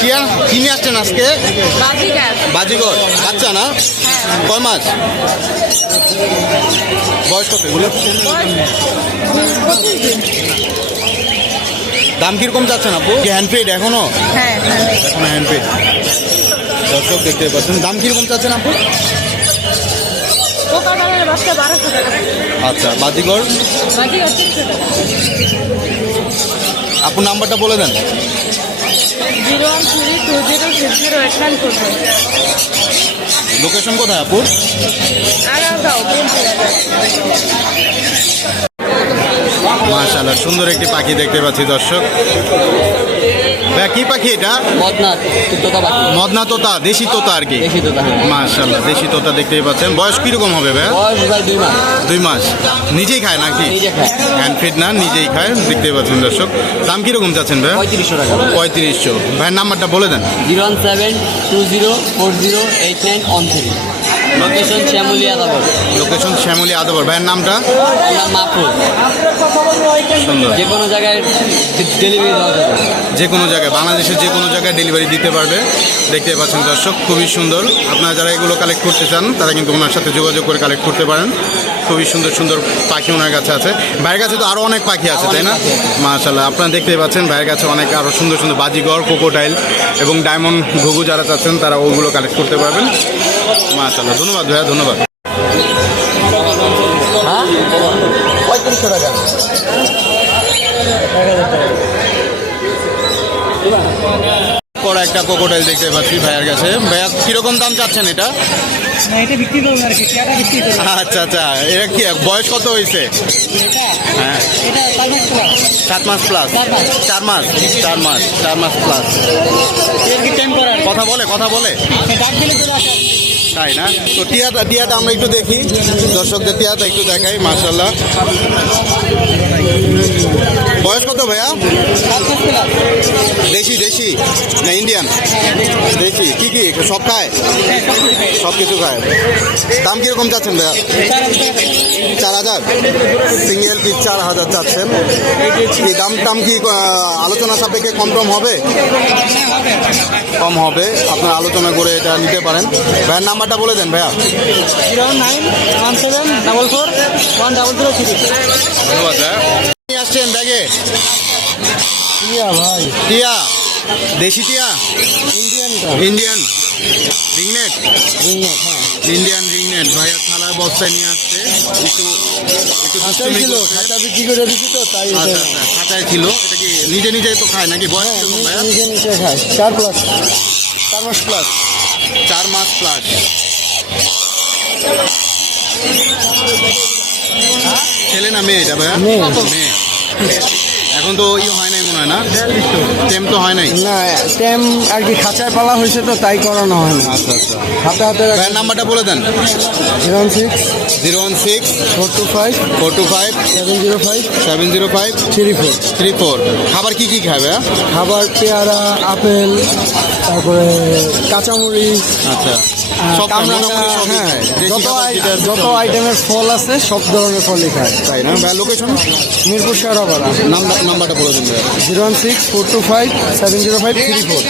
টিয়া কি নিয়ে আসছেন আজকে? বাজিগর। বাচ্চা না? কয় মাস? বয়স কত দাম কীরকম যাচ্ছেন আপু? হ্যান্ডপেড এখনও? হ্যাঁ হ্যাঁ এখনও হ্যান্ডপেড দর্শক দেখতে পাচ্ছেন, দাম কীরকম চাচ্ছেন আপু? আচ্ছা বাজিগর? বাজি আপুর নাম্বারটা বলে দেন। Zero one three two zero six zero eight nine four location কোথায় আপুর আগারগাঁও সুন্দর একটি পাখি দেখতে পাচ্ছি দর্শক। কি পাখি এটা? মদনাথ তোতা পাখি। মদনা তোতা দেশি তোতা আর কি? দেশি তোতা হ্যাঁ। মাশাআল্লাহ দেশি তোতা দেখতেই পাচ্ছেন। বয়স কীরকম হবে ভাইয়া বয়স দুই মাস। দুই মাস। নিজেই খায় নাকি? নিজে খায়। হ্যান্ড ফিড না নিজেই খায় দেখতেই পাচ্ছেন দর্শক। দাম কীরকম যাচ্ছেন ভাইয়া পঁয়ত্রিশশো টাকা। পঁয়ত্রিশশো। ভাইয়ের নাম্বারটা বলে দেন। Zero one seven two zero four zero eight nine one three. Location Shyamoli Adabor location Shyamoli Adabor ভাইয়ের নামটা? নাম মাহফুজ। সুন্দর। যে কোনো জায়গায় ডেলিভারি দেওয়া যাবে। যে কোনো জায়গায় বাংলাদেশের যে কোনো জায়গায় ডেলিভারি দিতে পারবে। দেখতে পাচ্ছেন দর্শক খুবই সুন্দর। আপনারা যারা এগুলো কালেক্ট করতে চান তারা কিন্তু ওনার সাথে যোগাযোগ করে কালেক্ট করতে পারেন। খুবই সুন্দর সুন্দর পাখি ওনার কাছে আছে। ভাইয়ের কাছে তো আরও অনেক পাখি আছে, তাই না? মাশাল্লাহ আপনারা দেখতেই পাচ্ছেন ভাইয়ের কাছে অনেক আরও সুন্দর সুন্দর বাজিগর কোকোটাইল এবং ডায়মন্ড ঘুঘু যারা চাচ্ছেন, তারা ওগুলো কালেক্ট করতে পারবেন। মাশাল্লাহ ধন্যবাদ ভাইয়া, ধন্যবাদ। হ্যাঁ? পঁয়ত্রিশশো টাকা। পর একটা কোকোটাইল দেখতে পাচ্ছি ভাইয়ের কাছে। ভাইয়া কীরকম দাম চাচ্ছেন এটা? এটা বিক্রি করব আর কি পেয়ারা বিক্রি করব। আচ্ছা আচ্ছা এটা কি বয়স কত হয়েছে? হ্যাঁ। এটা সাত মাস প্লাস চার মাস চার মাস। চার মাস? প্লাস কথা বলে কথা বলে। আসে। তাই না? তো টিয়াটা টিয়াটা আমরা একটু দেখি। দর্শকদের টিয়াটা একটু দেখাই মার্শাল্লাহ বয়স কত ভাইয়া? দেশি দেশি না ইন্ডিয়ান দেশি। কি কি? সব খায়? সব কিছু খায়। দাম কীরকম চাচ্ছেন ভাইয়া? চার হাজার? সিঙ্গেল পিস চার হাজার চাচ্ছেন। কি দাম টাম কি আলোচনা সাপেক্ষে কম টম হবে? কম হবে। আপনার আলোচনা করে এটা নিতে পারেন। ভাইয়ের নাম্বারটা বলে দেন ভাইয়া। Zero nine one seven double four one double zero three. ধন্যবাদ ভাইয়া। নিয়ে আসছেন ব্যাগে? ভাই। টিয়া? দেশি টিয়া? ইন্ডিয়ানটা। Indian. Ring net? Indian ring net. ভাইয়া থালার বস্তায় নিয়ে আসছে। একটু একটু দুষ্টুমি খাতা বিক্রি করে দিচ্ছি তো তাই আচ্ছা আচ্ছা খাতায় ছিল। এটা কি নিজে নিজেই তো খায় নাকি? বয়স নিজে নিজে খায়। চার প্লাস চার মাস প্লাস চার মাস প্লাস ছেলে না মেয়ে এটা ভাইয়া? মেয়ে। এখন তো ই হয় নাই মনে হয় না? টেম তো হয় নাই? না টাইম আর কি খাঁচায় পালা হয়েছে তো তাই করানো হয় না আচ্ছা আচ্ছা। হাতে হাতে ভাইয়ের নাম্বারটা বলে দেন। Zero six. Zero one six. Four two five. Four two five. Seven zero five. Seven zero five. Three four. Three four. খাবার কি কি খাবে খাবার পেয়ারা আপেল তারপরে কাঁচামরিচ। আচ্ছা। হ্যাঁ। দেশি যত আইটেমের ফল আছে সব ধরনের ফলই খায়। তাই না? লোকেশন মিরপুর শেয়ারাপাড়া নাম্বারটা বলে দিন zero one six four two five seven zero five three four.